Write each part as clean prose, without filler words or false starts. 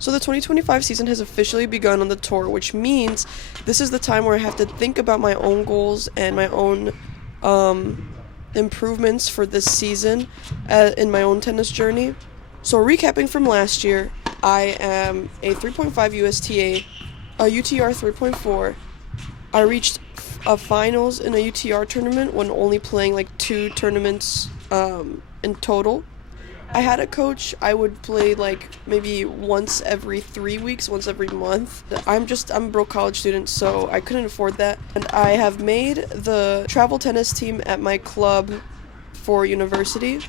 So the 2025 season has officially begun on the tour, which means this is the time where I have to think about my own goals and my own improvements for this season in my own tennis journey. So recapping from last year, I am a 3.5 USTA, a UTR 3.4. I reached a finals in a UTR tournament when only playing like 2 tournaments in total. I had a coach. I would play like maybe once every 3 weeks, once every month. I'm a broke college student, so I couldn't afford that. And I have made the travel tennis team at my club for university.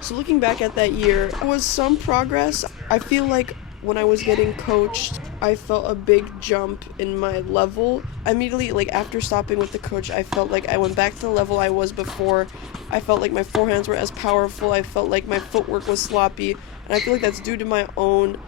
So looking back at that year, there was some progress. I feel like when I was getting coached, I felt a big jump in my level. Immediately, like after stopping with the coach, I felt like I went back to the level I was before. I felt like my forehands were as powerful. I felt like my footwork was sloppy. And I feel like that's due to my own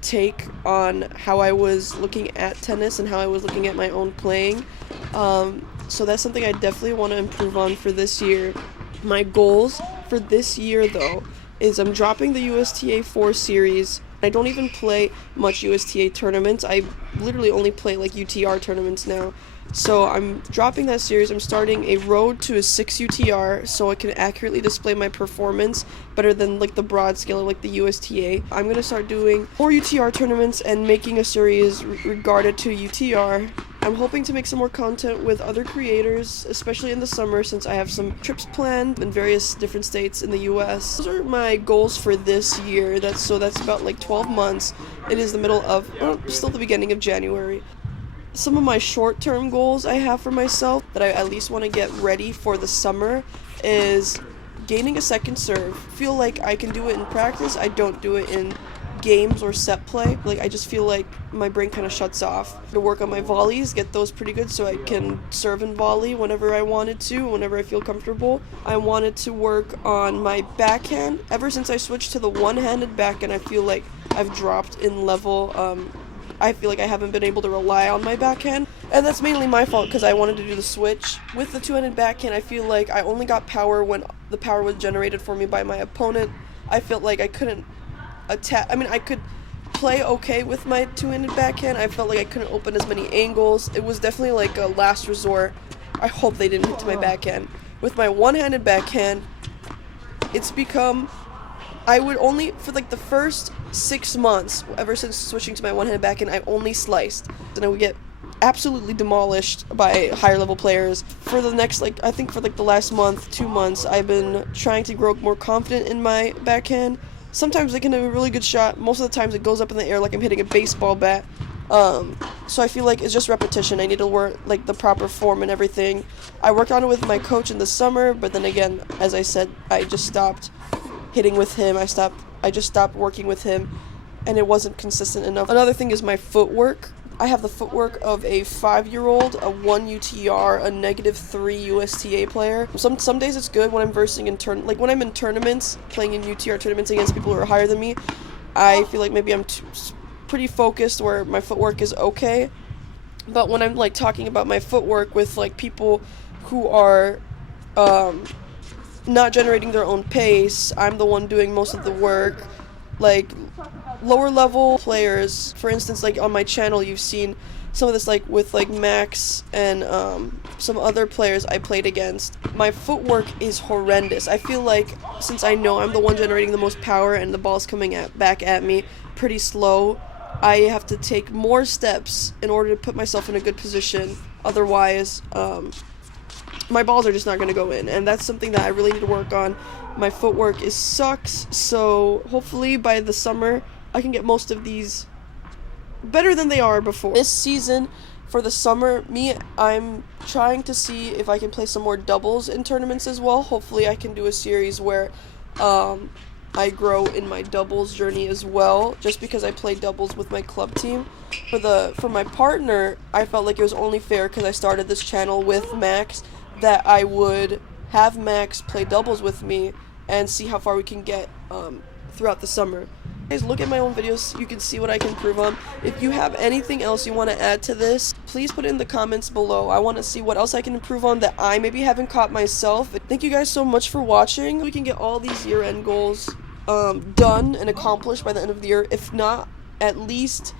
take on how I was looking at tennis and how I was looking at my own playing. So that's something I definitely want to improve on for this year. My goals for this year, though, is I'm dropping the USTA 4 series. I don't even play much USTA tournaments. I literally only play like UTR tournaments now. So I'm dropping that series. I'm starting a road to a 6 UTR so I can accurately display my performance better than like the broad scale of like the USTA. I'm going to start doing more UTR tournaments and making a series regarded to UTR. I'm hoping to make some more content with other creators, especially in the summer since I have some trips planned in various different states in the US. Those are my goals for this year. That's about like 12 months. It is the middle of, still the beginning of January. Some of my short-term goals I have for myself that I at least want to get ready for the summer is gaining a second serve. Feel like I can do it in practice. I don't do it in games or set play. Like I just feel like my brain kind of shuts off. To work on my volleys, get those pretty good so I can serve and volley whenever I wanted to, whenever I feel comfortable. I wanted to work on my backhand. Ever since I switched to the one-handed backhand, I feel like I've dropped in level. I feel like I haven't been able to rely on my backhand, and that's mainly my fault because I wanted to do the switch. With the two-handed backhand, I feel like I only got power when the power was generated for me by my opponent. I felt like I couldn't I could play okay with my two-handed backhand. I felt like I couldn't open as many angles. It was definitely like a last resort. I hope they didn't hit to my backhand. With my one-handed backhand, it's become, I would only, for like the first 6 months, ever since switching to my one-handed backhand, I only sliced. And I would get absolutely demolished by higher level players. For the next, I think for the last month, 2 months, I've been trying to grow more confident in my backhand. Sometimes it can have a really good shot. Most of the times it goes up in the air like I'm hitting a baseball bat. So I feel like it's just repetition. I need to work the proper form and everything. I worked on it with my coach in the summer, but then again, as I said, I just stopped hitting with him. I just stopped working with him, and it wasn't consistent enough. Another thing is my footwork. I have the footwork of a 5-year-old, a 1 UTR, a -3 USTA player. Some days it's good when I'm versing in when I'm in tournaments, playing in UTR tournaments against people who are higher than me. I feel like maybe I'm pretty focused where my footwork is okay. But when I'm talking about my footwork with people who are not generating their own pace, I'm the one doing most of the work. Lower level players, for instance, on my channel, you've seen some of this with Max and some other players I played against. My footwork is horrendous. I feel like since I know I'm the one generating the most power and the ball's coming back at me pretty slow, I have to take more steps in order to put myself in a good position. Otherwise, my balls are just not going to go in, and that's something that I really need to work on. My footwork sucks, so hopefully by the summer I can get most of these better than they are before. This season, for the summer, I'm trying to see if I can play some more doubles in tournaments as well. Hopefully I can do a series where I grow in my doubles journey as well, just because I play doubles with my club team. For my partner, I felt like it was only fair because I started this channel with Max that I would have Max play doubles with me and see how far we can get throughout the summer. Guys, look at my own videos. You can see what I can improve on. If you have anything else you want to add to this, please put it in the comments below. I want to see what else I can improve on that I maybe haven't caught myself. Thank you guys so much for watching. We can get all these year-end goals done and accomplished by the end of the year. If not, at least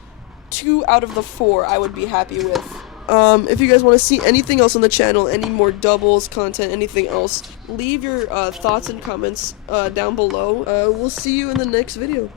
2 out of the 4 I would be happy with. If you guys want to see anything else on the channel, any more doubles content, anything else, leave your thoughts and comments down below. We'll see you in the next video.